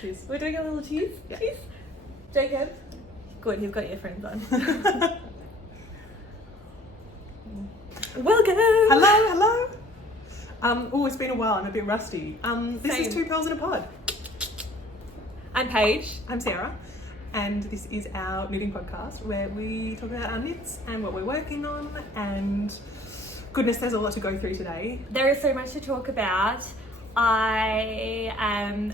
Cheers. We're doing a little cheers. Yeah. Cheers. Jacob. Good, he's got earphones on. Welcome. Hello. Oh, it's been a while. I'm a bit rusty. This Same. is Two Pearls in a Pod. I'm Paige. I'm Sarah, and this is our knitting podcast where we talk about our knits and what we're working on. And goodness, there's a lot to go through today. There is so much to talk about. I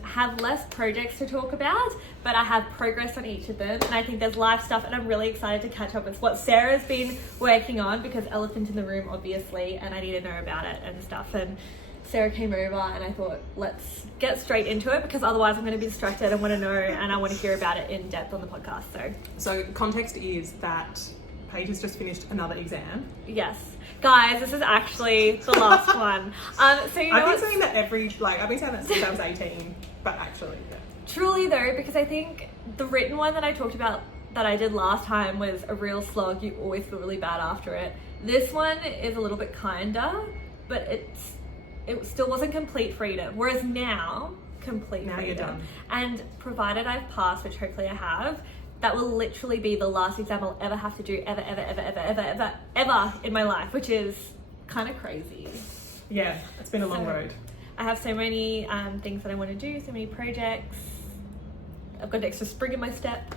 have less projects to talk about, but I have progress on each of them, and I think there's live stuff, and I'm really excited to catch up with what Sarah's been working on, because elephant in the room, obviously, and I need to know about it and stuff. And Sarah came over, and I thought, let's get straight into it, because otherwise I'm going to be distracted. I want to know, and I want to hear about it in depth on the podcast. So context is that Paige has just finished another exam. Yes. Guys, this is actually the last one. So you know I've been saying that I've been saying that since I was 18, but actually, yeah. Truly though, because I think the written one that I talked about that I did last time was a real slog. You always feel really bad after it. This one is a little bit kinder, but it still wasn't complete freedom. Whereas now, complete Now freedom. you're done. And provided I've passed, which hopefully I have, that will literally be the last exam I'll ever have to do ever in my life, which is kind of crazy. Yeah, it's been a long road. I have so many things that I want to do, so many projects. I've got an extra spring in my step.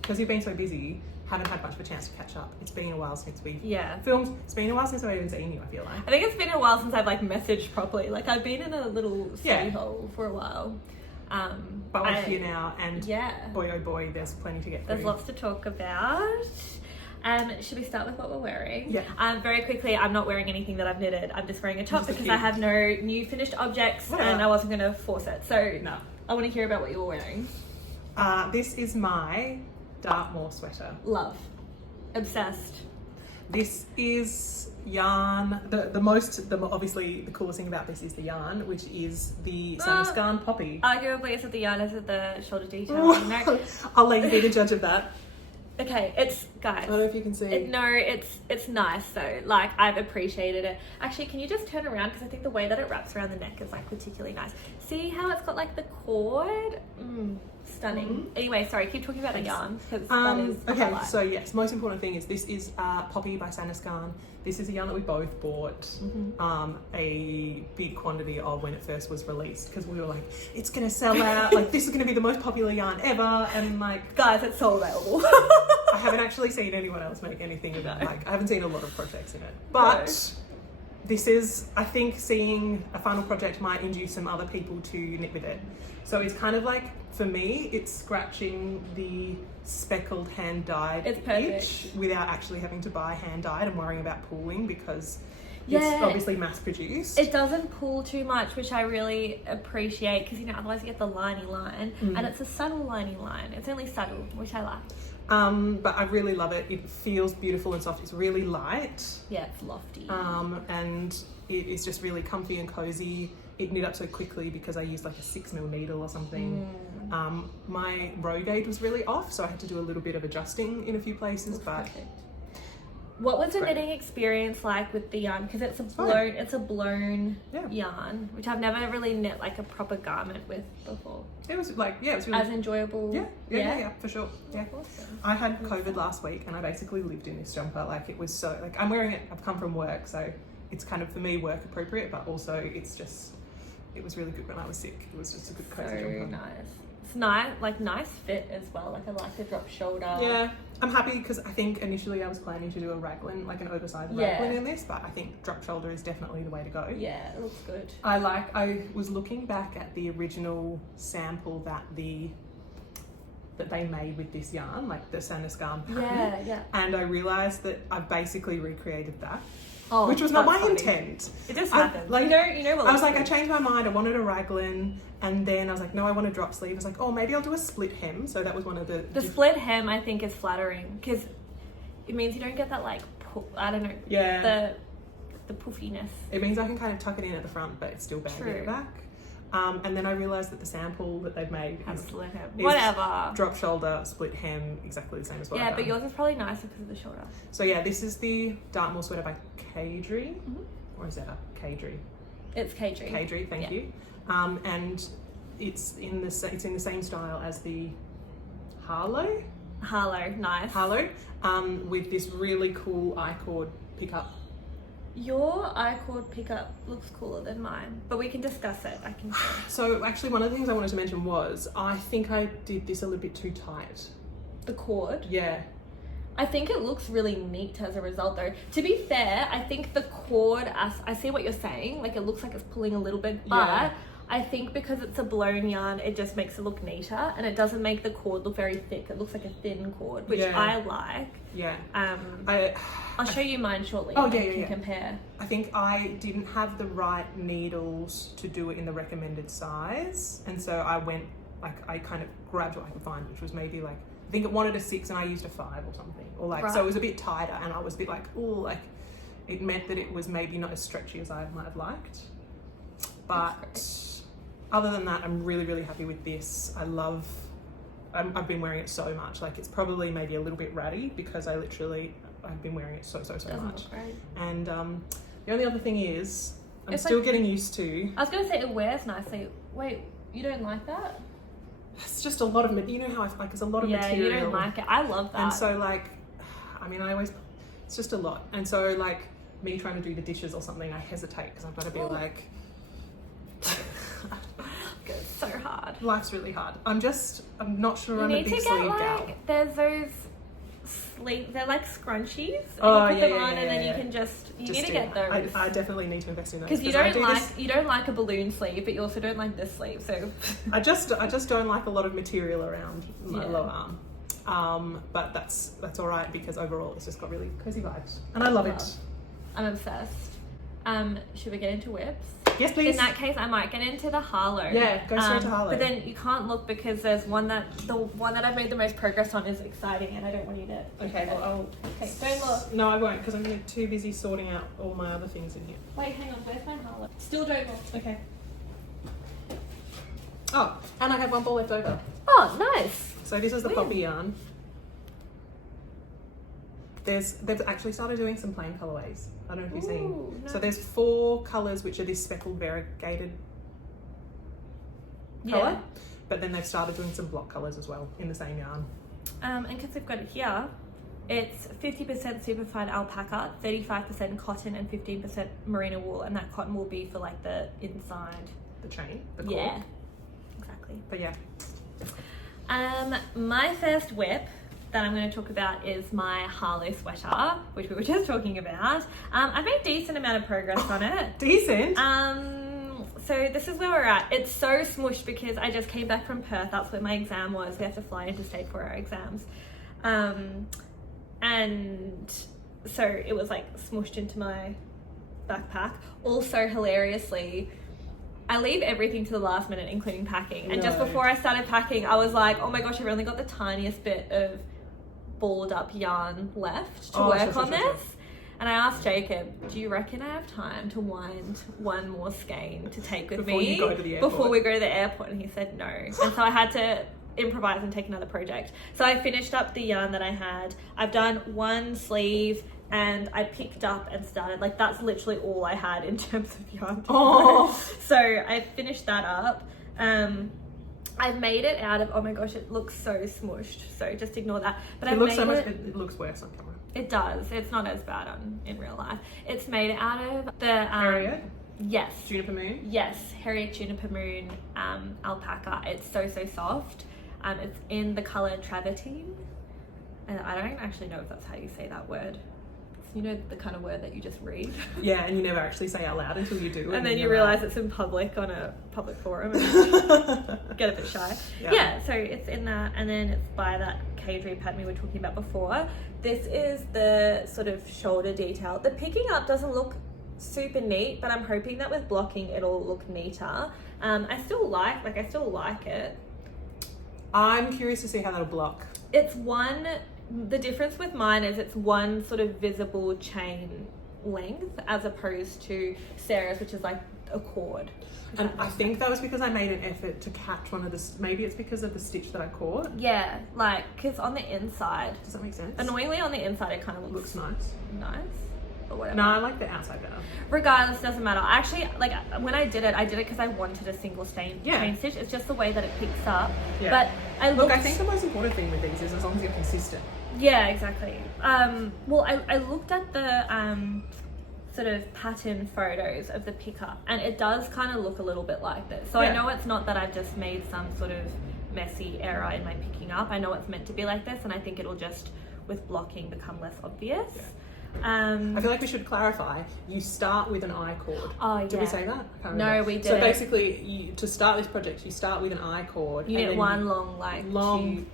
Because you've been so busy, haven't had much of a chance to catch up. It's been a while since we've Yeah. filmed. It's been a while since I've even seen you, I feel like. I think it's been a while since I've messaged properly. I've been in a little study Yeah. hole for a while. But we're here now, and yeah, boy oh boy, there's plenty to get through. there's lots to talk about. Should we start with what we're wearing? Yeah. Very quickly, I'm not wearing anything that I've knitted. I'm just wearing a top Just a because cute. I have no new finished objects. Whatever. And I wasn't going to force it. So No. I want to hear about what you were wearing. This is my Dartmoor sweater. Love. Obsessed. This is yarn. Obviously the coolest thing about this is the yarn, which is the Sandnes Garn Poppy. Arguably, is it the yarn? Is it the shoulder detail? No. I'll let you be the judge of that. Okay, it's guys. I don't know if you can see. It's nice though. I've appreciated it. Actually, can you just turn around, because I think the way that it wraps around the neck is particularly nice. See how it's got the cord? Stunning. Mm-hmm. Anyway, sorry. Keep talking about the yarn, because Okay, so yes, most important thing is this is Poppy by Sandnesgarn. This is a yarn that we both bought a big quantity of when it first was released, because we were like, it's gonna sell out, this is gonna be the most popular yarn ever, and guys, it's so available. I haven't actually seen anyone else make anything of that. I haven't seen a lot of projects in it, but this is, I think, seeing a final project might induce some other people to knit with it. So it's kind of for me, it's scratching the speckled hand-dyed itch without actually having to buy hand-dyed and worrying about pooling, because it's obviously mass-produced. It doesn't pull too much, which I really appreciate, because otherwise you get the liney line, and it's a subtle liney line. It's only subtle, which I like. But I really love it. It feels beautiful and soft. It's really light. Yeah, it's lofty. And it is just really comfy and cozy. It knit up so quickly because I used a 6mm needle or something. My row gauge was really off, so I had to do a little bit of adjusting in a few places. Perfect. What was the knitting experience like with the yarn? Because it's a blown yarn, which I've never really knit a proper garment with before. It was it was really as enjoyable. Yeah, for sure. Yeah. Awesome. I had COVID last week, and I basically lived in this jumper. It was so I'm wearing it. I've come from work, so it's kind of for me work appropriate, but also it was really good when I was sick. It was just a good cozy jumper. Nice. It's nice, nice fit as well. I like the drop shoulder. Yeah, I'm happy because I think initially I was planning to do a raglan, an oversized raglan in this, but I think drop shoulder is definitely the way to go. Yeah, it looks good. I was looking back at the original sample that they made with this yarn, the Sandnesgarn pattern. Yeah. And I realised that I basically recreated that. Oh, which was not my funny. intent. It just happened. You know what? I was I changed my mind. I wanted a raglan, and then I was no, I want a drop sleeve. I was oh, maybe I'll do a split hem. So that was one of the split hem. I think is flattering because it means you don't get that I don't know. Yeah. The poofiness. It means I can kind of tuck it in at the front, but it's still baggy at the back. And then I realised that the sample that they've made has split hem. Whatever. Drop shoulder, split hem, exactly the same as what I've done. But yours is probably nicer because of the shoulder. So yeah, this is the Dartmoor sweater by Paige, or is that a Paige? It's Paige. Paige, thank you. And it's in the same style as the Harrow. Nice. Harrow, with this really cool I-cord pickup. Your I-cord pickup looks cooler than mine, but we can discuss it. I can. So actually, one of the things I wanted to mention was I think I did this a little bit too tight. The cord? Yeah. I think it looks really neat as a result though. To be fair, I think the cord, I see what you're saying, like it looks like it's pulling a little bit, but yeah. I think because it's a blown yarn, it just makes it look neater and it doesn't make the cord look very thick. It looks like a thin cord, which I like. Yeah. I'll show you mine shortly. Oh, you can compare. I think I didn't have the right needles to do it in the recommended size. And so I went, like, I kind of grabbed what I could find, which was maybe like, I think it wanted a 6 and I used a 5 or something. Or like, so it was a bit tighter and I was a bit like, oh, like, it meant that it was maybe not as stretchy as I might have liked. But other than that, I'm really, really happy with this. I've been wearing it so much. Like, it's probably maybe a little bit ratty because I've been wearing it so much. Look great. And the only other thing is, I'm still getting used to. I was going to say it wears nicely. Wait, you don't like that? It's just a lot of, you know how I like, it's a lot of material. Yeah, you don't like it. I love that. And so like, I mean, it's just a lot. And so like, me trying to do the dishes or something, I hesitate because I've got to be like, it's so hard. Life's really hard. I'm not sure I'm a big sleeve gal. There's those sleeve, they're like scrunchies. Oh, you put them on and then you can you need to get those. I definitely need to invest in those. Because you don't like a balloon sleeve, but you also don't like this sleeve, so. I just don't like a lot of material around my lower arm. But that's all right because overall it's just got really cozy vibes. And I love it. I'm obsessed. Should we get into whips? Yes, please. In that case, I might get into the Harrow. Yeah, go straight to Harrow. But then you can't look because there's the one that I've made the most progress on is exciting, and I don't want you to. Okay, well, okay, don't look. No, I won't because I'm too busy sorting out all my other things in here. Wait, hang on. Where's my Harrow? Still don't look. Okay. Oh, and I have one ball left over. Oh, nice. So this is the poppy yarn. They've actually started doing some plain colourways. I don't know if you've seen. Nice. So there's 4 colours which are this speckled variegated colour. But then they've started doing some block colours as well in the same yarn. And because we've got it here, it's 50% superfine alpaca, 35% cotton and 15% merino wool, and that cotton will be for like the inside. The chain, the cord. Yeah, exactly. But yeah. My first whip that I'm going to talk about is my Harrow sweater, which we were just talking about. I've made a decent amount of progress on it. Decent? So this is where we're at. It's so smushed because I just came back from Perth. That's where my exam was. We have to fly interstate for our exams. And so it was like smushed into my backpack. Also, hilariously, I leave everything to the last minute, including packing. And just before I started packing, I was like, oh my gosh, I've only got the tiniest bit of balled up yarn left to work on this. And I asked Jacob, do you reckon I have time to wind one more skein to take with me before we go to the airport? And he said no. And so I had to improvise and take another project. So I finished up the yarn that I had. I've done one sleeve and I picked up and started, like that's literally all I had in terms of yarn. So I finished that up. I've made it out of, oh my gosh, it looks so smushed. So just ignore that. But it looks worse on camera. It does. It's not as bad in real life. It's made out of the Harriet? Yes. Juniper Moon? Yes, Harriet Juniper Moon alpaca. It's so soft. It's in the colour travertine. And I don't actually know if that's how you say that word. You know, the kind of word that you just read. Yeah, and you never actually say out loud until you do. And then you realise it's in public on a public forum and get a bit shy. Yeah, so it's in that, and then it's by that K-Dream pattern we were talking about before. This is the sort of shoulder detail. The picking up doesn't look super neat, but I'm hoping that with blocking it'll look neater. I still like it. I'm curious to see how that'll block. The difference with mine is it's one sort of visible chain length as opposed to Sarah's, which is like a cord. And I think that was because I made an effort to catch one of the, maybe it's because of the stitch that I caught. Yeah, like, because on the inside. Does that make sense? Annoyingly on the inside it kind of looks nice. Nice. or whatever. No, I like the outside better. Regardless, doesn't matter. Actually, like when I did it because I wanted a single chain stitch. It's just the way that it picks up. Yeah. But I think the most important thing with these is as long as you're consistent. Yeah, exactly. Well, I looked at the sort of pattern photos of the pickup, and it does kind of look a little bit like this. So I know it's not that I've just made some sort of messy error in my picking up. I know it's meant to be like this, and I think it'll just, with blocking, become less obvious. I feel like we should clarify. You start with an I cord. Oh, yeah. Did we say that? I can't remember. No, we didn't. So basically, to start this project, you start with an I cord. You get one long I cord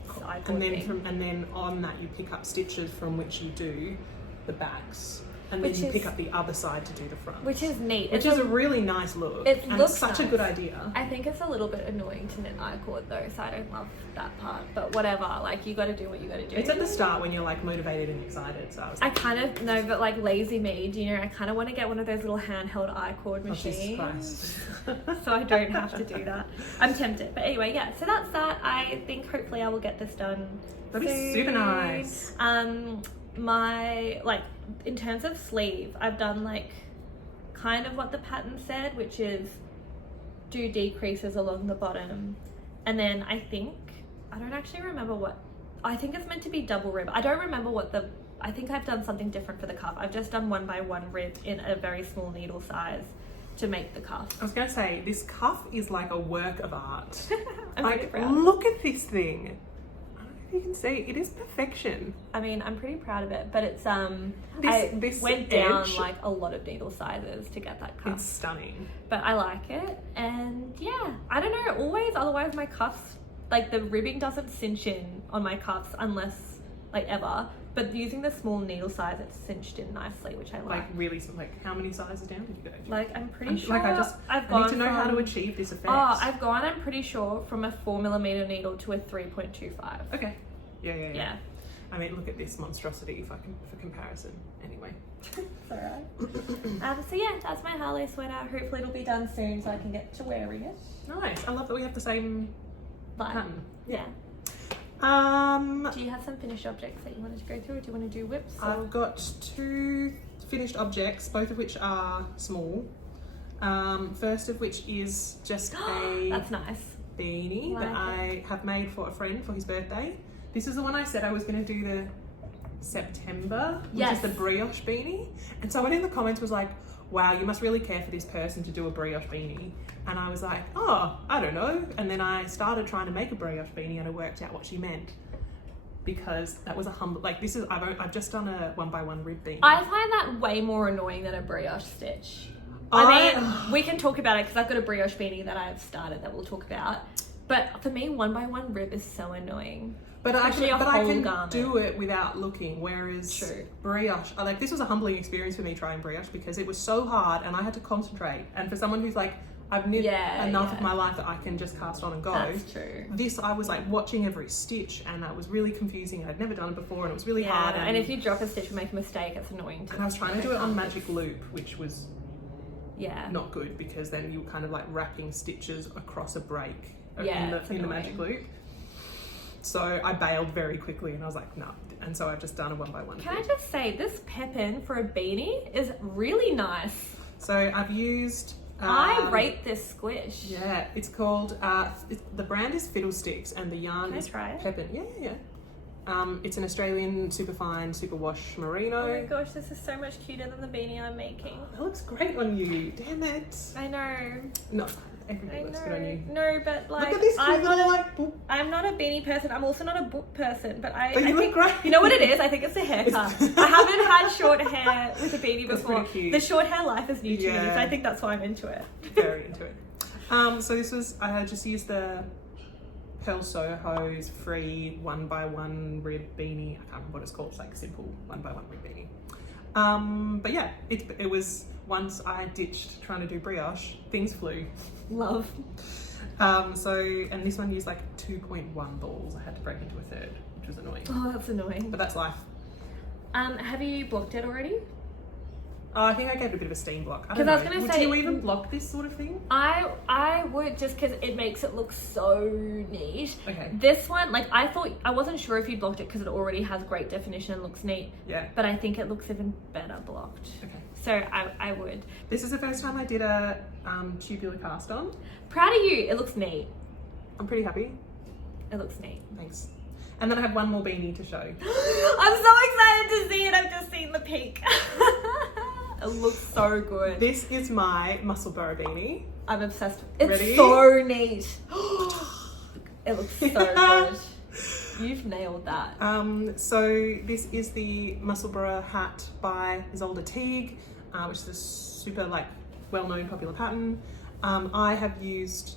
and then on that you pick up stitches from which you do the backs. And then you pick up the other side to do the front. Which is neat. Which is a really nice look. It's such a good idea. I think it's a little bit annoying to knit I-cord though, so I don't love that part. But whatever, like you got to do what you got to do. It's at the start when you're like motivated and excited. So I kind of know, but like lazy me, do you know? I kind of want to get one of those little handheld I-cord machines, so I don't have to do that. I'm tempted, but anyway, yeah. So that's that. I think hopefully I will get this done. That'd be super nice. In terms of sleeve, I've done like kind of what the pattern said, which is do decreases along the bottom, and then I don't actually remember I think it's meant to be double rib. I don't remember I think I've done something different for the cuff. I've just done 1x1 rib in a very small needle size to make the cuff. I was gonna say, this cuff is like a work of art. I'm pretty proud. Look at this thing. You can see it is perfection. I mean, I'm pretty proud of it, but it's this went down like a lot of needle sizes to get that cuff. It's stunning. But I like it, and yeah, I don't know, always otherwise my cuffs, like the ribbing doesn't cinch in on my cuffs unless like ever, but using the small needle size it's cinched in nicely, which I like. Like really, like how many sizes down did you go? Like I'm pretty sure I need to know how to achieve this effect. I'm pretty sure from a 4mm needle to a 3.25. Okay. Yeah. I mean, look at this monstrosity for comparison. Anyway. It's alright. So yeah, that's my Harlow sweater. Hopefully it'll be done soon so I can get to wearing it. Nice. I love that we have the same pattern. Yeah. Do you have some finished objects that you wanted to go through, or do you want to do whips? I've got 2 finished objects, both of which are small. First of which is just a that's nice beanie that I have made for a friend for his birthday. This is the one I said I was going to do the September, which is the Brioche Beanie. And someone in the comments was like, wow, you must really care for this person to do a Brioche Beanie. And I was like, oh, I don't know. And then I started trying to make a Brioche Beanie and I worked out what she meant. Because that was a humble, like this is, I've just done a 1x1 rib beanie. I find that way more annoying than a brioche stitch. I mean, we can talk about it because I've got a brioche beanie that I've started that we'll talk about. But for me, 1x1 rib is so annoying. But I can do it without looking, whereas brioche, like this was a humbling experience for me trying brioche because it was so hard and I had to concentrate. And for someone who's like, I've knit enough of my life that I can just cast on and go. That's true. This, I was like watching every stitch and that was really confusing. I'd never done it before and it was really hard. And if you drop a stitch or make a mistake, it's annoying too. And I was trying to do it on magic loop, which was not good because then you were kind of like wrapping stitches across a break in the magic loop. So I bailed very quickly and I was like, no. And so I've just done a 1x1. Can I just say, this Peppin for a beanie is really nice. So I've used... I rate this squish. Yeah, it's called... the brand is Fiddlesticks and the yarn is Peppin. Yeah. It's an Australian superfine superwash merino. Oh my gosh, this is so much cuter than the beanie I'm making. That looks great on you. Damn it. I know. No. Everything looks good on you. No, but like, look at this I'm not a beanie person. I'm also not a book person. But I you look great. You know what it is? I think it's the haircut. I haven't had short hair with a beanie before. The short hair life is new to me, so I think that's why I'm into it. Very into it. So this was, I just used the Purl Soho's free 1x1 rib beanie. I can't remember what it's called. It's like simple 1x1 rib beanie. But yeah, it was. Once I ditched trying to do brioche, things flew. Love. And this one used like 2.1 balls. I had to break into a third, which was annoying. Oh, that's annoying. But that's life. Have you blocked it already? Oh, I think I gave it a bit of a steam block. I don't 'Cause I was know. gonna Would say- you even block this sort of thing? I would, just because it makes it look so neat. Okay. This one, like, I wasn't sure if you blocked it because it already has great definition and looks neat. Yeah. But I think it looks even better blocked. Okay. So I would. This is the first time I did a tubular cast on. Proud of you. It looks neat. I'm pretty happy. It looks neat. Thanks. And then I have one more beanie to show. I'm so excited to see it. I've just seen the peak. It looks so good. This is my Musleburgh beanie. I'm obsessed. It's Ready? so neat. It looks so good. You've nailed that. So this is the Musleburgh hat by Isolde Teague, which is a super like well-known popular pattern. I have used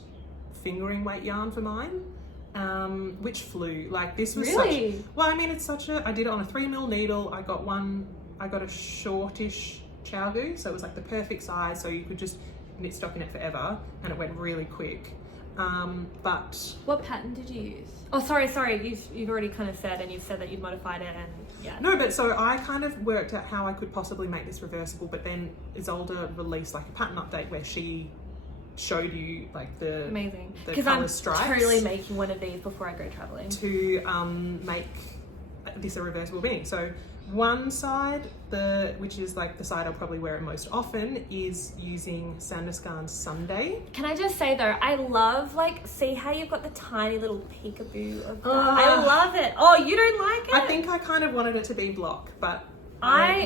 fingering weight yarn for mine, which flew. Like this was Really? Well, I mean, it's such a. I did it on a 3mm needle. I got a shortish chowgu, so it was like the perfect size, so you could just knit stock in it forever, and it went really quick. But What pattern did you use? Oh, sorry. You've already kind of said, and you've said that you'd modified it, and yeah. no, but so I kind of worked out how I could possibly make this reversible, but then Isolde released like a pattern update where she showed you like the Amazing. the Because colour I'm stripes totally making one of these before I go traveling. to make this a reversible beanie. So one side, which is like the side I'll probably wear it most often, is using Sandnesgarn Sunday. Can I just say though, I love see how you've got the tiny little peekaboo of that. I love it. Oh, you don't like it? I think I kind of wanted it to be block, but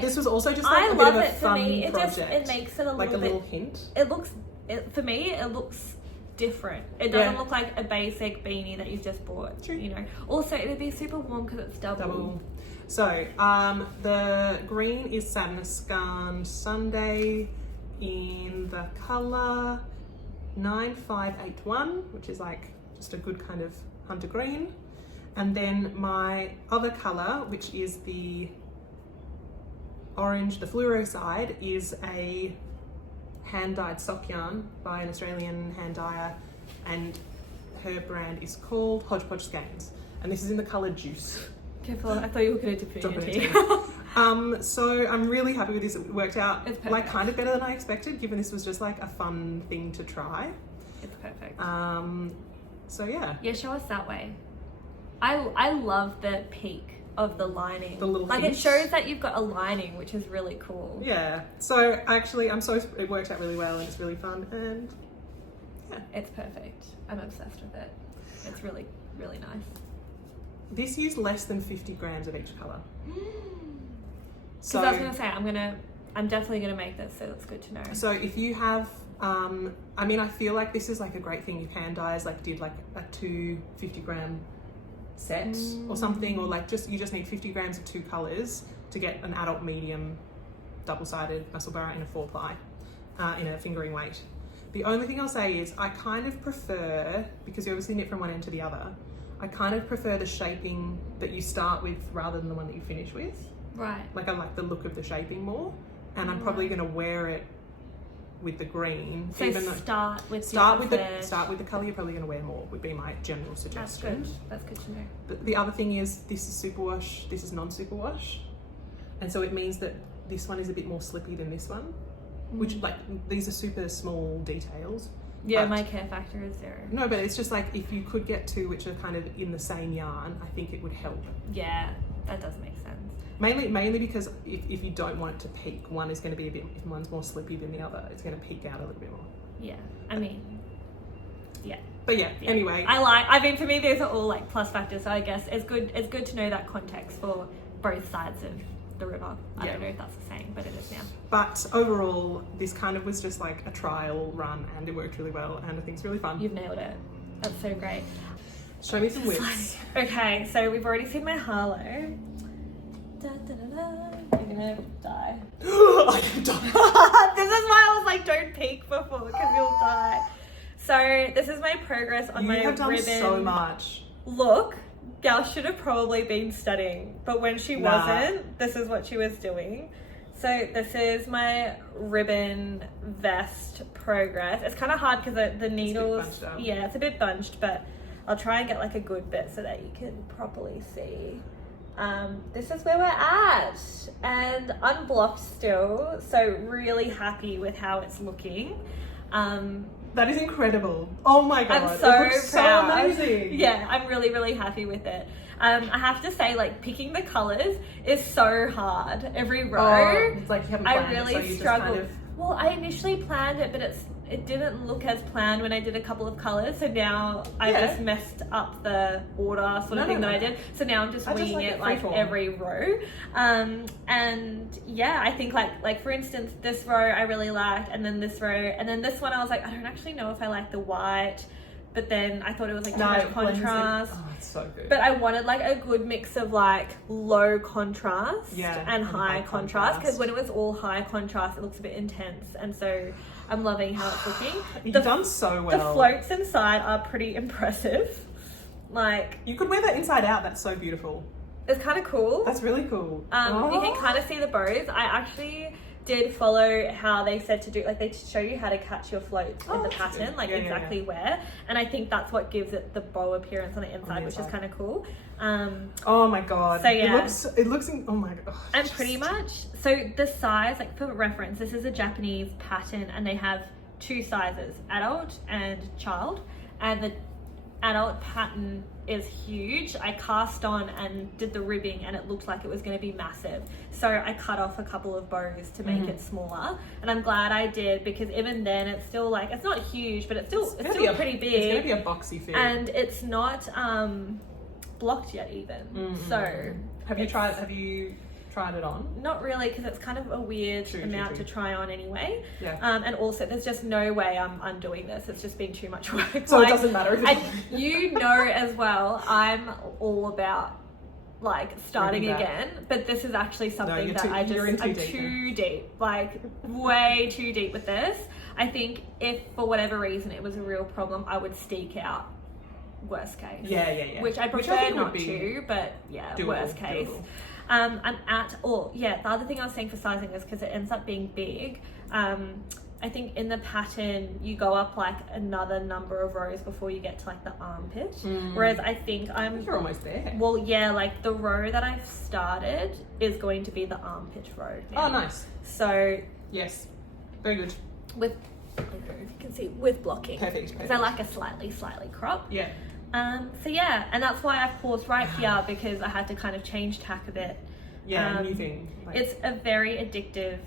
this was also just I like a love bit of a it. For fun me, project. it makes it a like little a little bit. hint. For me, it looks different. It doesn't look like a basic beanie that you've just bought. True. You know. Also, it'd be super warm because it's double. So the green is Sandnesgarn Sunday in the colour 9581, which is like just a good kind of hunter green. And then my other colour, which is the orange, the fluoro side, is a hand-dyed sock yarn by an Australian hand dyer, and her brand is called Hodgepodge Skeins, and this is in the colour Juice. Careful, I thought you were going to dip Drop in it your in tea. tea. So I'm really happy with this. It worked out It's perfect. like kind of better than I expected, given this was just like a fun thing to try. It's perfect. So yeah. Yeah, show us that way. I love the peak of the lining. The little it hint. shows that you've got a lining, which is really cool. Yeah. So actually, it worked out really well, and it's really fun, and yeah. It's perfect. I'm obsessed with it. It's really, really nice. This used less than 50 grams of each colour. So I was gonna say I'm definitely gonna make this, so that's good to know. So if you have, I mean, I feel like this is like a great thing if hand dyers like did like a 2 50-gram set or something, or like you just need 50 grams of 2 colours to get an adult medium double-sided Musleburgh in a 4-ply in a fingering weight. The only thing I'll say is I kind of prefer, because you obviously knit from one end to the other, I kind of prefer the shaping that you start with rather than the one that you finish with. Right. Like I like the look of the shaping more, and I'm probably going to wear it with the green. So start with the colour you're probably going to wear more would be my general suggestion. That's good to know. The other thing is this is superwash, this is non-superwash, and so it means that this one is a bit more slippy than this one, which like these are super small details. Yeah, my care factor is 0. No, but it's just like if you could get 2 which are kind of in the same yarn, I think it would help. Yeah, that does make sense. Mainly because if you don't want it to peak, one is going to be if one's more slippy than the other, it's going to peak out a little bit more. Yeah, I mean, yeah. But yeah, anyway. I mean, for me, these are all like plus factors, so I guess it's good to know that context for both sides of the river. I don't know if that's the same, but it is now. But overall, this kind of was just like a trial run, and it worked really well, and I think it's really fun. You've nailed it. That's so great. Show me some whips. Okay, so we've already seen my Harrow. Da, da, da, da. You're gonna die. I can die. This is why I was like, don't peek before, because you'll die. So this is my progress on my ribbon. You have done so much. Look, Gal should have probably been studying, but when she wasn't, this is what she was doing. So this is my ribbon vest progress. It's kind of hard because the needles, it's a bit bunched, but I'll try and get like a good bit so that you can properly see. this is where we're at, and unblocked still, so really happy with how it's looking. That is incredible. Oh my god, I'm so it looks proud. so amazing. Yeah, I'm really happy with it. I have to say, like, picking the colours is so hard. Every row, it's like you haven't planned I really it, so you struggled. just kind of... Well, I initially planned it, but it didn't look as planned when I did a couple of colours. So now I just messed up the order sort of thing that I did. So now I'm just winging it like every row. And yeah, I think like for instance, this row I really liked, and then this row, and then this one I was like, I don't actually know if I like the white. But then I thought it was like too much contrast. Oh, it's so good. But I wanted like a good mix of like low contrast and high contrast, because when it was all high contrast, it looks a bit intense. And so I'm loving how it's looking. You've done so well. The floats inside are pretty impressive. Like, you could wear that inside out. That's so beautiful. It's kind of cool. That's really cool. You can kind of see the bows. I actually did follow how they said to do, like they show you how to catch your floats in the pattern, like exactly where, and I think that's what gives it the bow appearance on the inside, which is kind of cool. Oh my god, so yeah, it looks oh my god. And pretty much, so the size, like for reference, this is a Japanese pattern, and they have two sizes, adult and child, and the adult pattern is huge. I cast on and did the ribbing, and it looked like it was going to be massive, so I cut off a couple of bows to make it smaller, and I'm glad I did, because even then it's still like, it's not huge, but it's still pretty big. It's gonna be a boxy fit, and it's not blocked yet even. So have you tried it on? Not really, because it's kind of a weird amount to try on anyway. Yeah. And also there's just no way I'm undoing this. It's just been too much work. So like, it doesn't matter. And you know as well, I'm all about like starting again, but this is actually something that I'm too deep, like way too deep with this. I think if for whatever reason it was a real problem, I would steak out worst case. Yeah. Which I prefer not to, but yeah, worst case. Doable. The other thing I was saying for sizing is because it ends up being big. I think in the pattern you go up like another number of rows before you get to like the armpit. Whereas I think you're almost there. Well, yeah, like the row that I've started is going to be the armpit row now. Oh, nice. So yes, very good. With, I don't know if you can see, with blocking. Perfect. Because I like a slightly crop. Yeah. So yeah, and that's why I've paused right here, because I had to kind of change tack a bit. Yeah, new thing. Like, it's a very addictive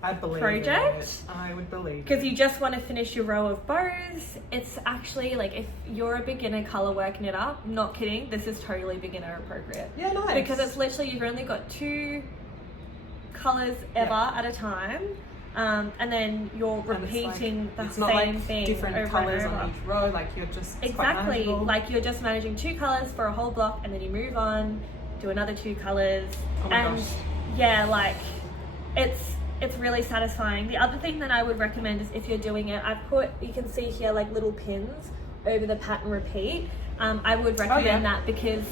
project. I would believe because you just want to finish your row of bows. It's actually like, if you're a beginner color work knitter, not kidding, this is totally beginner appropriate. Yeah, nice. Because it's literally, you've only got 2 colors ever at a time. And then you're repeating the same thing different over colours and over. on each row, like you're just exactly like you're just managing 2 colours for a whole block, and then you move on, do another 2 colours. Oh my gosh. Yeah, like it's really satisfying. The other thing that I would recommend is, if you're doing it, I've put, you can see here, like little pins over the pattern repeat. I would recommend that, because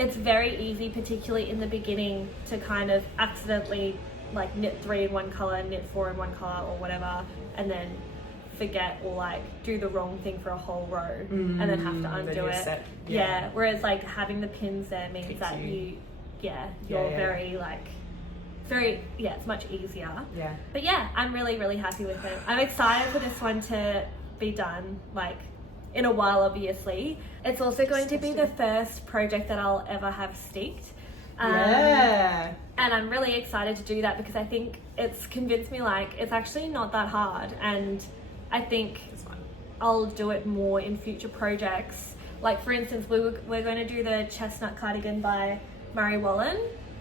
it's very easy, particularly in the beginning, to kind of accidentally like knit 3 in one color, knit 4 in one color or whatever, and then forget, or like do the wrong thing for a whole row and then have to undo it. Whereas like having the pins there means that you're very like it's much easier. But yeah, I'm really happy with it. I'm excited for this one to be done like in a while. Obviously it's also going to be the first project that I'll ever have sticked. And I'm really excited to do that, because I think it's convinced me like it's actually not that hard, and I think I'll do it more in future projects. Like for instance, we're going to do the chestnut cardigan by Murray Wallen,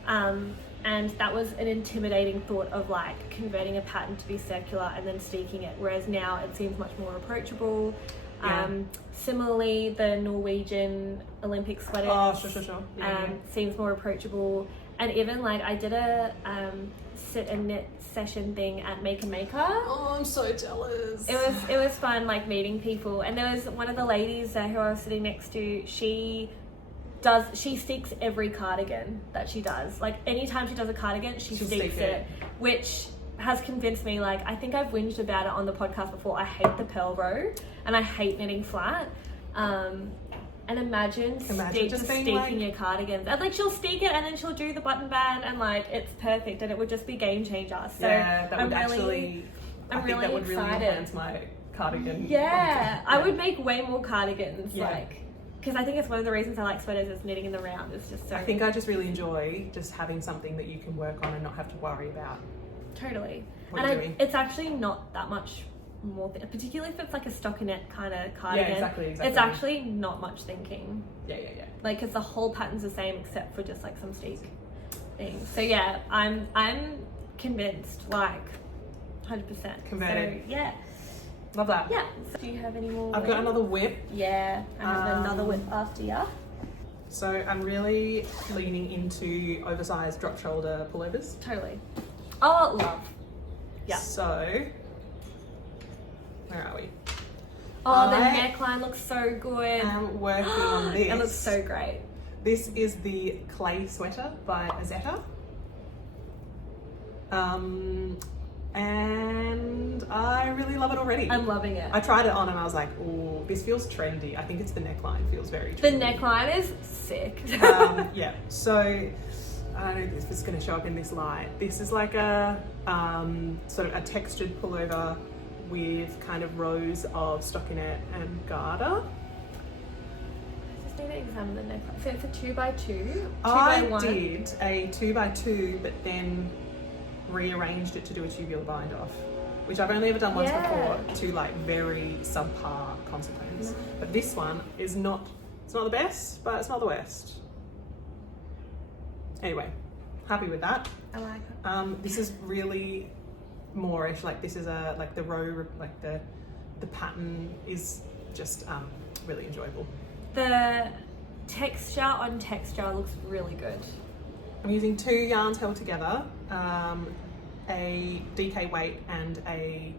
and that was an intimidating thought of like converting a pattern to be circular and then steeking it, whereas now it seems much more approachable. Similarly, the Norwegian Olympic sweaters seems more approachable. And even like I did a sit and knit session thing at Make and Maker. Oh, I'm so jealous. It was fun, like meeting people. And there was one of the ladies who I was sitting next to, she sticks every cardigan that she does. Like anytime she does a cardigan, she sticks it, which has convinced me, like I think I've whinged about it on the podcast before, I hate the Purl row and I hate knitting flat. And imagine just being steeking like... your cardigans. And like she'll steek it and then she'll do the button band and like it's perfect and it would just be game changer. So yeah, that would I'm really excited. enhance my cardigan. Yeah, I would make way more cardigans. Yeah. Like, because I think it's one of the reasons I like sweaters is knitting in the round. It's just so... I think I just really enjoy just having something that you can work on and not have to worry about. Totally. What you're doing. It's actually not that much more, particularly if it's like a stockinette kind of cardigan. Yeah, exactly. It's actually not much thinking. Yeah. Like, because the whole pattern's the same except for just like some steek things. So yeah, I'm convinced, like 100%. Converted. So yeah. Love that. Yeah. So do you have any more? I've got another whip. Yeah, I have another whip after ya. So I'm really leaning into oversized drop shoulder pullovers. Totally. Oh, love. Yeah. So, where are we? Oh, the neckline looks so good. I'm working on this. It looks so great. This is the Clay Sweater by Azetta. And I really love it already. I'm loving it. I tried it on and I was like, oh, this feels trendy. I think it's the neckline feels very trendy. The neckline is sick. Yeah, so I don't know if it's going to show up in this light. This is like a sort of a textured pullover with kind of rows of stockinette and garter. I just need to examine the neckline. So it's a 2x2. I 2x1. did a 2x2, but then rearranged it to do a tubular bind off, which I've only ever done once before to like very subpar consequence. But this one is not, it's not the best, but it's not the worst. Anyway, happy with that. I like it. This is really Moorish, like this is a, like the row, like the pattern is just really enjoyable. The texture on texture looks really good. I'm using 2 yarns held together, a DK weight and a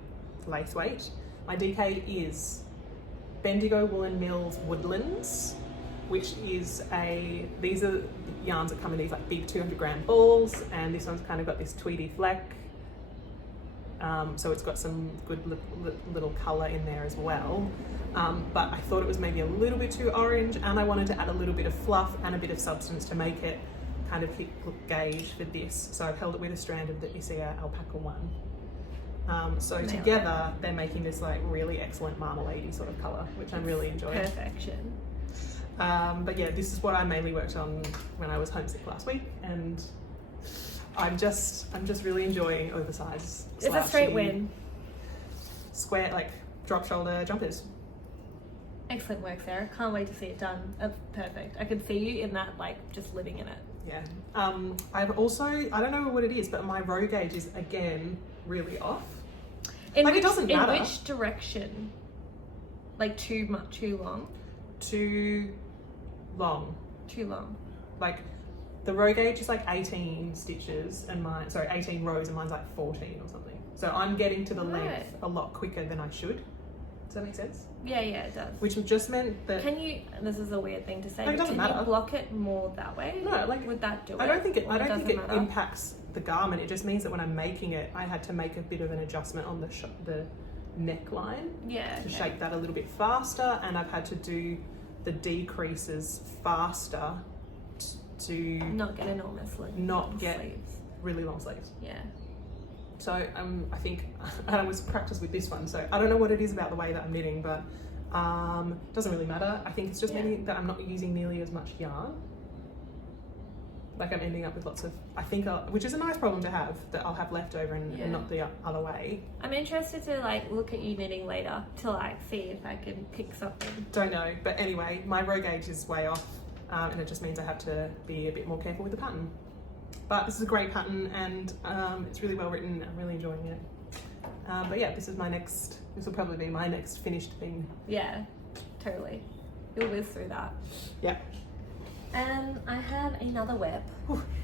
lace weight. My DK is Bendigo Woolen Mills Woodlands, which is these are yarns that come in these like big 200 gram balls, and this one's kind of got this tweedy fleck. So it's got some good little colour in there as well. But I thought it was maybe a little bit too orange, and I wanted to add a little bit of fluff and a bit of substance to make it kind of hit gauge for this. So I've held it with a strand of the Isia alpaca one. So together they're making this like really excellent marmalade-y sort of colour, which I'm really enjoying. Perfection. But yeah, this is what I mainly worked on when I was homesick last week, and I'm just really enjoying oversized. It's a straight win. Square, like drop shoulder jumpers. Excellent work, Sarah. Can't wait to see it done. That's perfect. I could see you in that, like just living in it. Yeah. I've also, I don't know what it is, but my row gauge is again really off. It doesn't matter. In which direction? Like too long? Too long. Too long. Like the row gauge is like 18 stitches and 18 rows and mine's like 14 or something. So I'm getting to the length a lot quicker than I should. Does that make sense? Yeah, it does. Which just meant that... Can you, this is a weird thing to say, it doesn't matter. You block it more that way? No, like... Would that do it? I don't think it matter? impacts the garment. It just means that when I'm making it, I had to make a bit of an adjustment on the neckline. Yeah. To shape that a little bit faster, and I've had to do the decreases faster to... Not get enormous sleeves. Really long sleeves. Yeah. So I think I was practiced with this one, so I don't know what it is about the way that I'm knitting, but it doesn't really matter. I think it's just maybe that I'm not using nearly as much yarn. Like I'm ending up with lots of, which is a nice problem to have, that I'll have left over and not the other way. I'm interested to like look at you knitting later to like see if I can pick something. Don't know, but anyway, my row gauge is way off, and it just means I have to be a bit more careful with the pattern. But this is a great pattern, and it's really well written. I'm really enjoying it. But yeah, this will probably be my next finished thing. Yeah, totally. You'll whiz through that. Yeah. And I have another whip.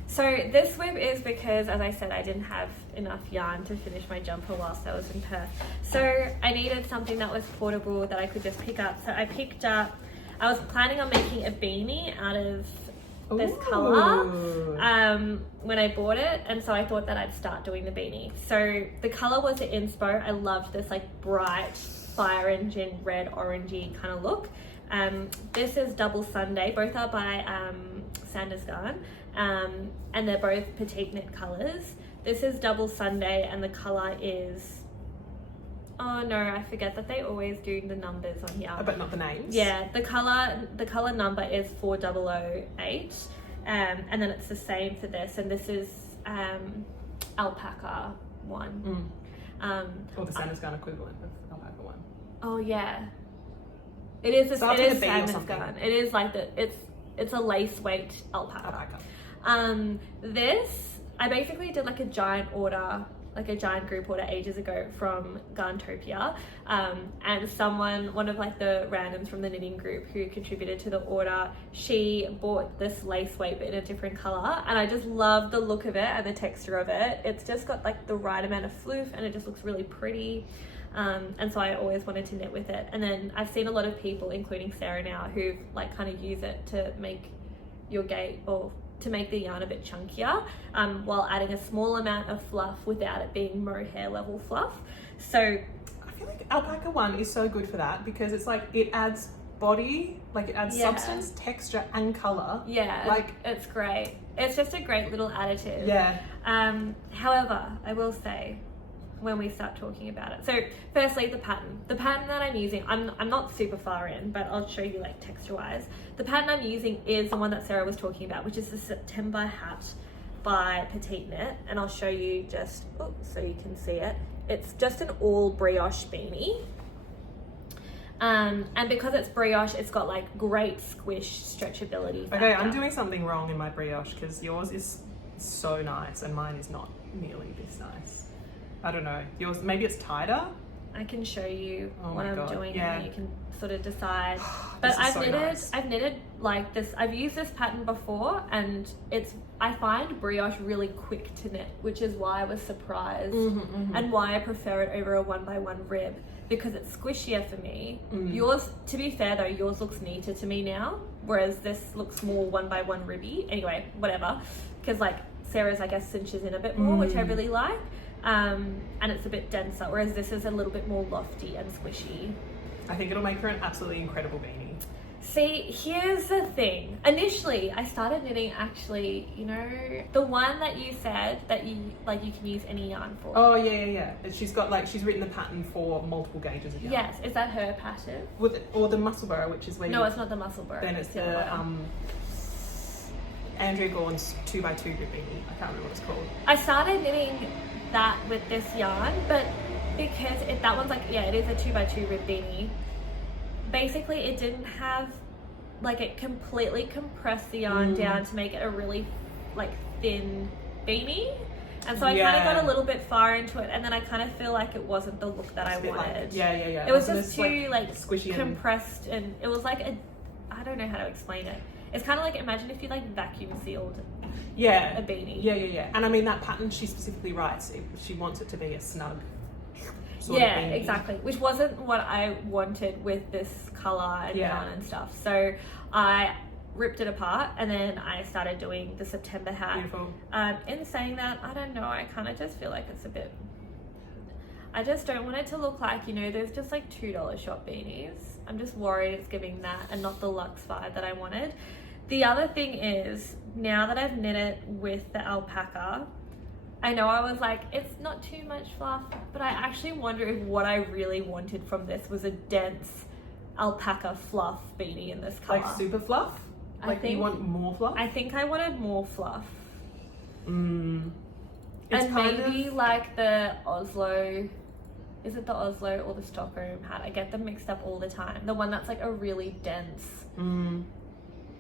So this whip is because, as I said, I didn't have enough yarn to finish my jumper whilst I was in Perth. So I needed something that was portable that I could just pick up. So I picked up, I was planning on making a beanie out of this colour when I bought it, and so I thought that I'd start doing the beanie. So the colour was the inspo. I loved this like bright fire engine red orangey kind of look, This is Double Sunday. Both are by Sandnesgarn, and they're both petite knit colours. This is Double Sunday, and the colour is, oh no, I forget that they always do the numbers on here. But not the names. Yeah, the colour number is 4008, and then it's the same for this, and this is Alpakka one. Or the Sandnesgarn equivalent of Alpakka one. Oh yeah, it is. It Starts is with a B or something. Sandnesgarn. It is like it's a lace weight alpaca. This I basically did like a giant group order ages ago from Garntopia, and one of like the randoms from the knitting group who contributed to the order, she bought this lace weight but in a different colour, and I just love the look of it and the texture of it. It's just got like the right amount of floof and it just looks really pretty, and so I always wanted to knit with it. And then I've seen a lot of people, including Sarah now, who like kind of use it to make your gate or to make the yarn a bit chunkier, while adding a small amount of fluff without it being mohair level fluff. So I feel like Alpakka one is so good for that because it's like it adds body, like it adds substance, texture and colour. Yeah, like it's great. It's just a great little additive. Yeah. However, I will say, when we start talking about it. So firstly, the pattern that I'm using, I'm not super far in, but I'll show you like texture wise. The pattern I'm using is the one that Sarah was talking about, which is the September hat by Petite Knit, and I'll show you just so you can see it. It's just an all brioche beanie, and because it's brioche, it's got like great squish stretchability factor. Okay, I'm doing something wrong in my brioche because yours is so nice and mine is not nearly this nice. I don't know. Yours, maybe it's tighter. I can show you what I'm doing, yeah. and you can sort of decide. But I've knitted like this. I've used this pattern before, and I find brioche really quick to knit, which is why I was surprised, and why I prefer it over a 1x1 rib, because it's squishier for me. Yours, to be fair though, yours looks neater to me now, whereas this looks more 1x1 ribby. Anyway, whatever, because like Sarah's, I guess, cinches in a bit more, which I really like. And it's a bit denser, whereas this is a little bit more lofty and squishy. I think it'll make her an absolutely incredible beanie. See, here's the thing. Initially, I started knitting actually, you know, the one that you said that you can use any yarn for. Oh yeah. She's written the pattern for multiple gauges of yarn. Yes, is that her pattern? Or the Musleburgh, which is where No, it's not the Musleburgh. Then it's the Andrea Gorn's 2x2 rib beanie. I can't remember what it's called. I started knitting that with this yarn, but because that one's like, yeah, it is a 2x2 rib beanie. Basically, it didn't have, like, it completely compressed the yarn down to make it a really like thin beanie, and so I kind of got a little bit far into it, and then I kind of feel like it wasn't the look that I wanted. Yeah. It was just too like squishy, compressed, and it was like I don't know how to explain it. It's kind of like, imagine if you like vacuum sealed a beanie. Yeah. And I mean, that pattern she specifically writes, she wants it to be a snug sort of beanie. Exactly, which wasn't what I wanted with this colour and yarn and stuff. So I ripped it apart, and then I started doing the September hat. Beautiful. In saying that, I don't know, I kind of just feel like it's a bit, I just don't want it to look like, you know, there's just like $2 shop beanies. I'm just worried it's giving that and not the luxe vibe that I wanted. The other thing is, now that I've knit it with the alpaca, I know I was like, it's not too much fluff, but I actually wonder if what I really wanted from this was a dense alpaca fluff beanie in this colour. Like super fluff? Like, you want more fluff? I think I wanted more fluff. It's and maybe like the Oslo, is it the Oslo or the Stockholm hat? I get them mixed up all the time. The one that's like a really dense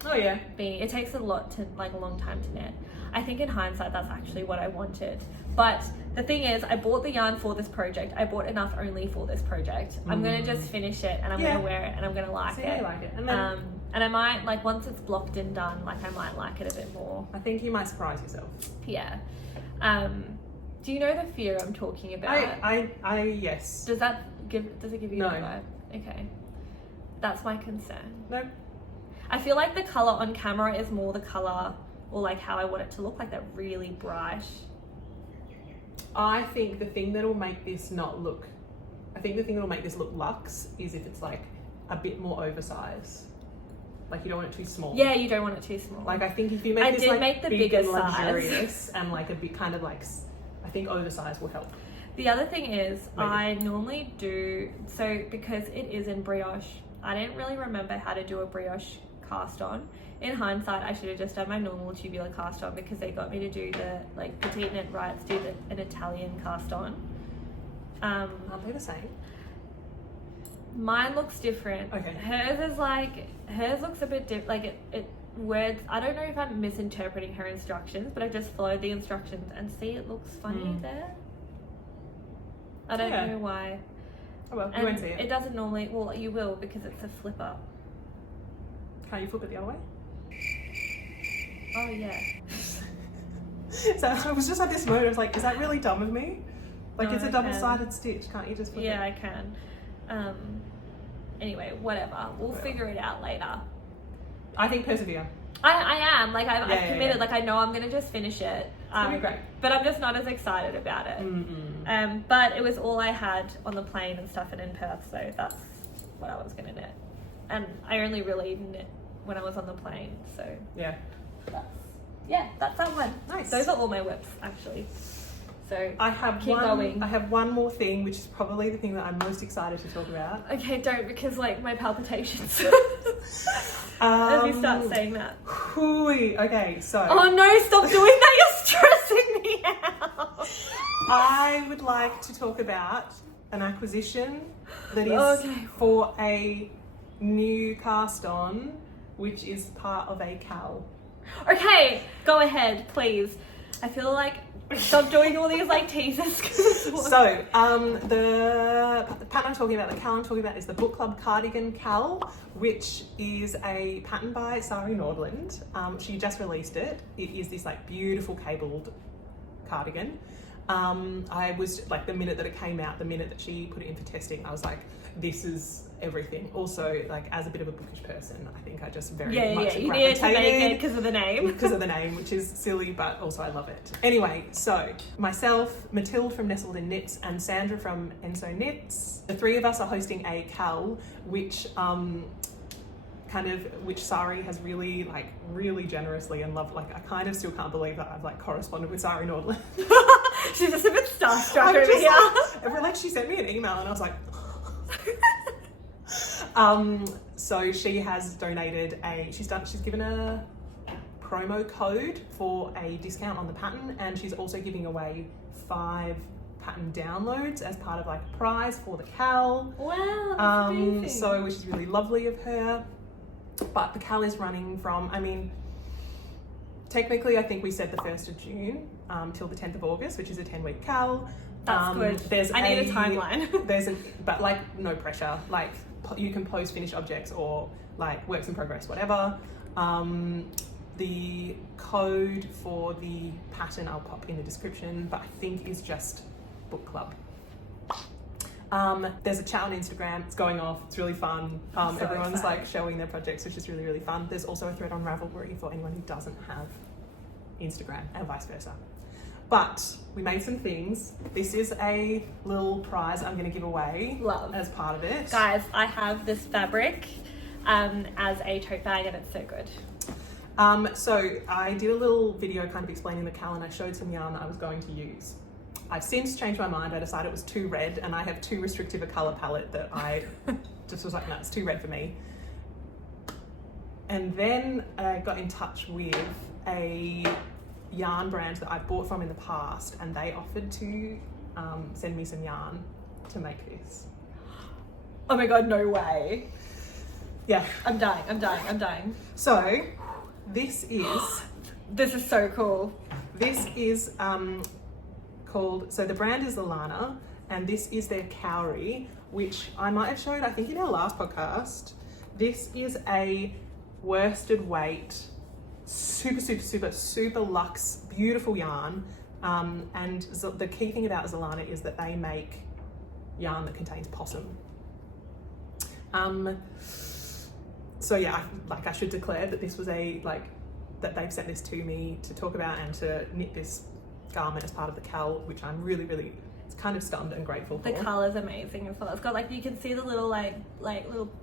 Oh yeah. beanie. It takes a long time to knit. I think in hindsight that's actually what I wanted. But the thing is, I bought the yarn for this project. I bought enough only for this project. I'm gonna just finish it, and I'm gonna wear it, and I'm gonna like it. I like it. And then and I might, like, once it's blocked and done, like, I might like it a bit more. I think you might surprise yourself. Yeah. Do you know the fear I'm talking about? Yes. Does it give you No. a vibe? Okay. That's my concern. No. I feel like the colour on camera is more the colour, or like how I want it to look, like that really bright. I think the thing that'll make this look luxe is if it's like a bit more oversized. Like you don't want it too small. Yeah, you don't want it too small. Like I think if you make this like make the big bigger and luxurious size. and like a bit kind of like, I think oversized will help. The other thing is, Maybe. I normally do, so because it is in brioche, I didn't really remember how to do a brioche cast on. In hindsight, I should have just done my normal tubular cast on because they got me to do the like Petite knit rights, do an Italian cast on. Aren't they the same? Mine looks different. Okay. Hers looks a bit different. Like it words, I don't know if I'm misinterpreting her instructions, but I just followed the instructions and see it looks funny there. I don't know why. Oh well, you And won't see it. it doesn't normally, well you will because it's a flipper. Can't you flip it the other way? Oh yeah. So I was just at this moment, I was like, is that really dumb of me? Like No, it's a I double-sided stitch, can't you just flip Yeah, it? I can. Anyway, whatever. We'll figure it out later. I think persevere. I am. Like, I've committed. Yeah. Like, I know I'm going to just finish it. It's going to be great. But I'm just not as excited about it. But it was all I had on the plane and stuff and in Perth, so that's what I was going to knit. And I only really knit when I was on the plane, so Yeah. that's that one. Nice. Those are all my whips, actually. So I have keep going. I have one more thing, which is probably the thing that I'm most excited to talk about. Okay, don't, because like my palpitations. As Um, you start saying that. Okay, so Oh no, stop doing that, you're stressing me out. I would like to talk about an acquisition that is for a new cast on, which is part of a KAL. Okay, go ahead, please. I feel like stop doing all these like teasers. So, the pattern I'm talking about, the KAL I'm talking about, is the Book Club Cardigan KAL, which is a pattern by Sari Nordlund. She just released it. It is this like beautiful cabled cardigan. I was like, the minute that it came out, the minute that she put it in for testing, I was like, this is everything. Also, like as a bit of a bookish person, I think I just very much you needed to make it because of the name. Because of the name, which is silly, but also I love it. Anyway, so myself, Mathilde from Nestled in Knits, and Sandra from Enso Knits, the three of us are hosting a KAL, which which Sari has really generously and loved. Like I kind of still can't believe that I've like corresponded with Sari Nordlund. She's just a bit starstruck over here. Like she sent me an email and I was like, so she has donated she's given a promo code for a discount on the pattern, and she's also giving away 5 pattern downloads as part of like a prize for the KAL. Wow, that's amazing. So which is really lovely of her. But the KAL is running from, I mean, technically I think we said the 1st of June till the 10th of August, which is a 10-week KAL. That's good. I need a timeline. But like no pressure. Like you can post finished objects or like works in progress, whatever. The code for the pattern I'll pop in the description, but I think is just Book Club. There's a chat on Instagram, it's going off, it's really fun. Everyone's like showing their projects, which is really, really fun. There's also a thread on Ravelry for anyone who doesn't have Instagram and vice versa. But we made some things. This is a little prize I'm going to give away as part of it. Guys, I have this fabric as a tote bag and it's so good. So I did a little video kind of explaining the KAL and I showed some yarn that I was going to use. I've since changed my mind. I decided it was too red and I have too restrictive a colour palette that I just was like, no, it's too red for me. And then I got in touch with a yarn brand that I've bought from in the past, and they offered to send me some yarn to make this. Oh my god, no way. Yeah. I'm dying. So this is this is so cool. This is called, so the brand is Zealana, and this is their cowrie, which I might have showed, I think, in our last podcast. This is a worsted weight, super luxe, beautiful yarn. And the key thing about Zealana is that they make yarn that contains possum. So yeah, I should declare that this was that they've sent this to me to talk about and to knit this garment as part of the KAL, which I'm really, really kind of stunned and grateful for. The colour's amazing as well. It's got like, you can see the little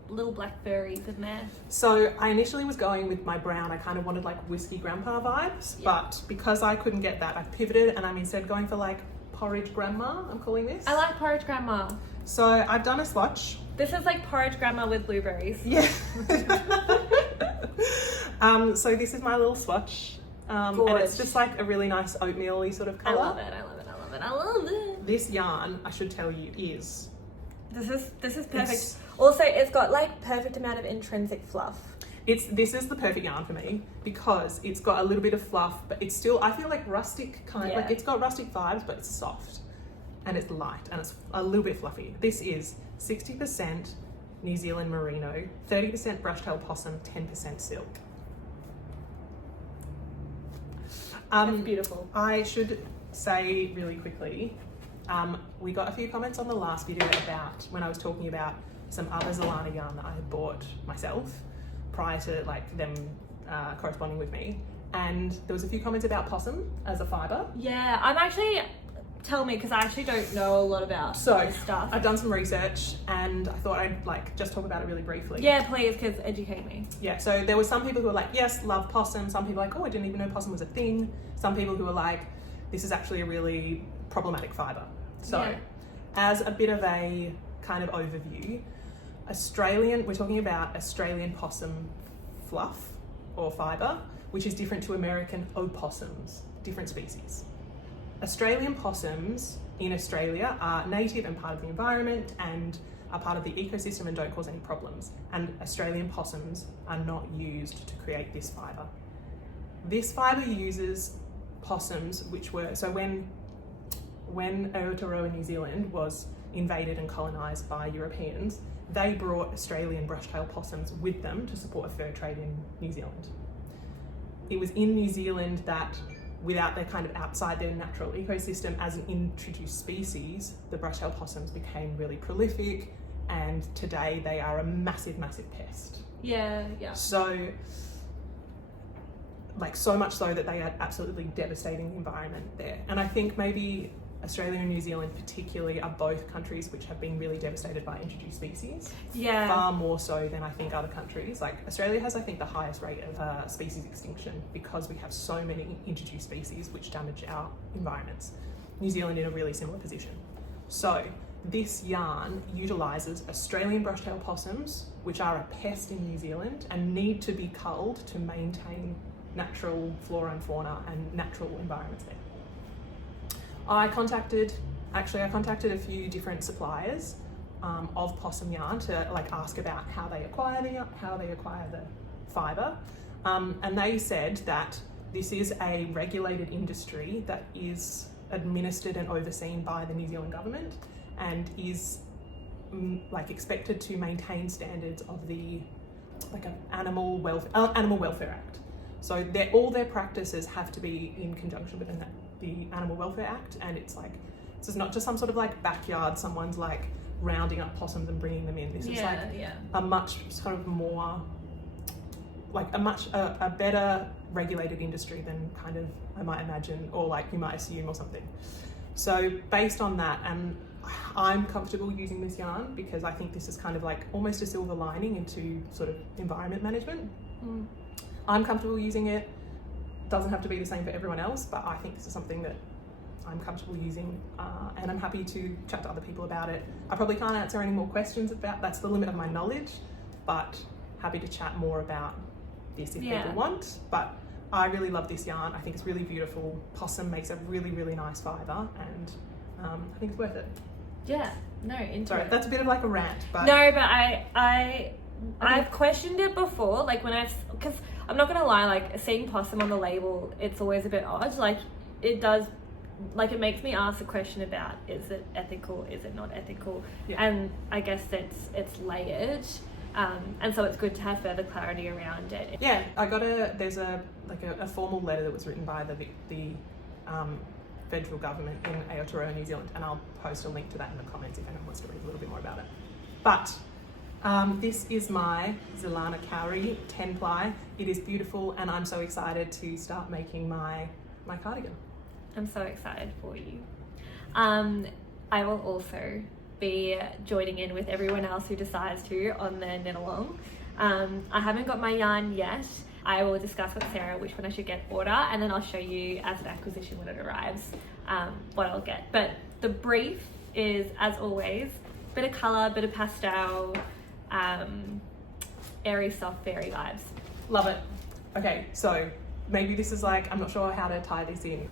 little black furries in there. So I initially was going with my brown. I kind of wanted like whiskey grandpa vibes, but because I couldn't get that, I pivoted and I'm instead going for like porridge grandma, I'm calling this. I like porridge grandma. So I've done a swatch. This is like porridge grandma with blueberries. Yeah. So this is my little swatch. And it's just like a really nice oatmeal-y sort of colour. I love it, I love it, I love it, I love it. This yarn, I should tell you, is... This is perfect. Also, it's got like perfect amount of intrinsic fluff. This is the perfect yarn for me because it's got a little bit of fluff, but it's still, I feel like rustic kind of, like it's got rustic vibes, but it's soft and it's light and it's a little bit fluffy. This is 60% New Zealand merino, 30% brushtail possum, 10% silk. That's beautiful. I should say really quickly, we got a few comments on the last video about when I was talking about some other Zealana yarn that I had bought myself prior to like them corresponding with me, and there was a few comments about possum as a fibre. Yeah, I'm actually, tell me, because I actually don't know a lot about this stuff. I've done some research and I thought I'd like just talk about it really briefly. Yeah, please, because educate me. Yeah, so there were some people who were like, yes, love possum. Some people were like, oh, I didn't even know possum was a thing. Some people who were like, this is actually a really problematic fibre. So as a bit of a kind of overview, we're talking about Australian possum fluff or fibre, which is different to American opossums, different species. Australian possums in Australia are native and part of the environment and are part of the ecosystem and don't cause any problems. And Australian possums are not used to create this fibre. This fibre uses possums which were, so when Aotearoa New Zealand was invaded and colonised by Europeans, they brought Australian brushtail possums with them to support a fur trade in New Zealand. It was in New Zealand that, without their kind of outside their natural ecosystem as an introduced species, the brushtail possums became really prolific, and today they are a massive, massive pest. Yeah. So, like so much so that they are absolutely devastating the environment there. And I think maybe Australia and New Zealand particularly are both countries which have been really devastated by introduced species. Yeah. Far more so than I think other countries. Like Australia has, I think, the highest rate of species extinction because we have so many introduced species which damage our environments. New Zealand in a really similar position. So this yarn utilises Australian brushtail possums, which are a pest in New Zealand and need to be culled to maintain natural flora and fauna and natural environments there. I contacted a few different suppliers of possum yarn to like ask about how they acquire the fibre, and they said that this is a regulated industry that is administered and overseen by the New Zealand government and is like expected to maintain standards of the Animal Welfare Act. So all their practices have to be in conjunction with the Animal Welfare Act, and it's not just some sort of like backyard, someone's like rounding up possums and bringing them in. This is a much sort of more, like a better regulated industry than kind of I might imagine, or like you might assume or something. So based on that, and I'm comfortable using this yarn because I think this is kind of like almost a silver lining into sort of environment management. I'm comfortable using it. Doesn't have to be the same for everyone else, but I think this is something that I'm comfortable using, and I'm happy to chat to other people about it. I probably can't answer any more questions about, that's the limit of my knowledge, but happy to chat more about this if people want. But I really love this yarn. I think it's really beautiful. Possum makes a really, really nice fibre, and I think it's worth it. Yeah, no, Sorry, that's a bit of like a rant, but... No, but I've questioned it before, like because I'm not gonna lie, like seeing possum on the label, it's always a bit odd. Like it does, like it makes me ask the question about, is it ethical, is it not ethical? And I guess it's layered, and so it's good to have further clarity around it. Yeah, there's a formal letter that was written by the federal government in Aotearoa, New Zealand, and I'll post a link to that in the comments if anyone wants to read a little bit more about it. But this is my Zealana Kauri 10 ply. It is beautiful and I'm so excited to start making my cardigan. I'm so excited for you. I will also be joining in with everyone else who decides to on the knit along. I haven't got my yarn yet. I will discuss with Sarah which one I should get order, and then I'll show you as an acquisition when it arrives what I'll get. But the brief is, as always, bit of colour, bit of pastel, airy, soft, fairy vibes. Love it. Okay, so maybe this is like, I'm not sure how to tie this in.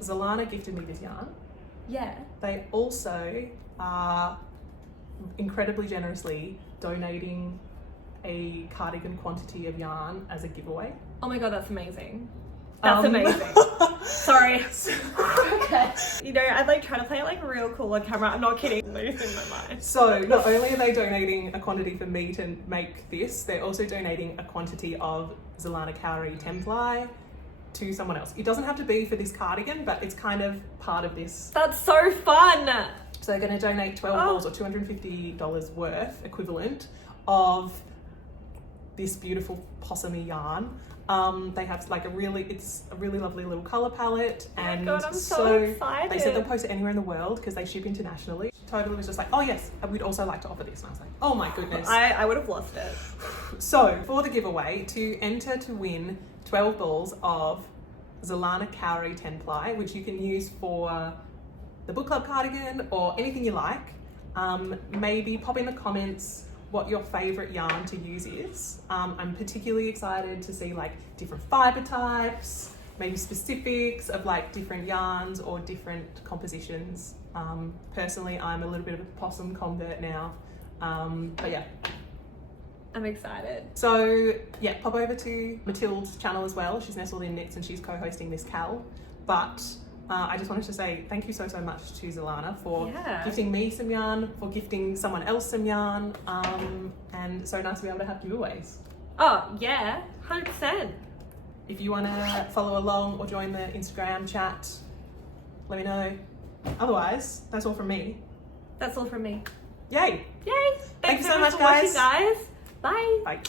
Zealana gifted me this yarn. Yeah. They also are incredibly generously donating a cardigan quantity of yarn as a giveaway. Oh my god, that's amazing. That's amazing. Sorry. Okay. You know, I'd like try to play it like real cool on camera. I'm not kidding. Losing my mind. So not only are they donating a quantity for me to make this, they're also donating a quantity of Zealana Cowrie 10-ply to someone else. It doesn't have to be for this cardigan, but it's kind of part of this. That's so fun. So they're going to donate 12 balls or $250 worth equivalent of this beautiful possumy yarn. They have like it's a really lovely little color palette, and God, I'm so excited. They said they'll post it anywhere in the world because they ship internationally. She totally was just like, oh yes, we'd also like to offer this, and I was like, oh my goodness. I would have lost it. So for the giveaway, to enter to win 12 balls of Zealana Cowrie 10-ply, which you can use for the Book Club cardigan or anything you like, maybe pop in the comments what your favorite yarn to use is. I'm particularly excited to see like different fiber types, maybe specifics of like different yarns or different compositions. Personally, I'm a little bit of a possum convert now, but yeah. I'm excited. So yeah, pop over to Matilda's channel as well. She's nestled in knits and she's co-hosting this KAL. But I just wanted to say thank you so much to Zealana for gifting me some yarn, for gifting someone else some yarn, and so nice to be able to have giveaways. Oh yeah, 100%. If you want to follow along or join the Instagram chat, let me know. Otherwise, that's all from me. That's all from me. Yay! Yay! Thank you so much much, for guys. watching, guys. Bye. Bye.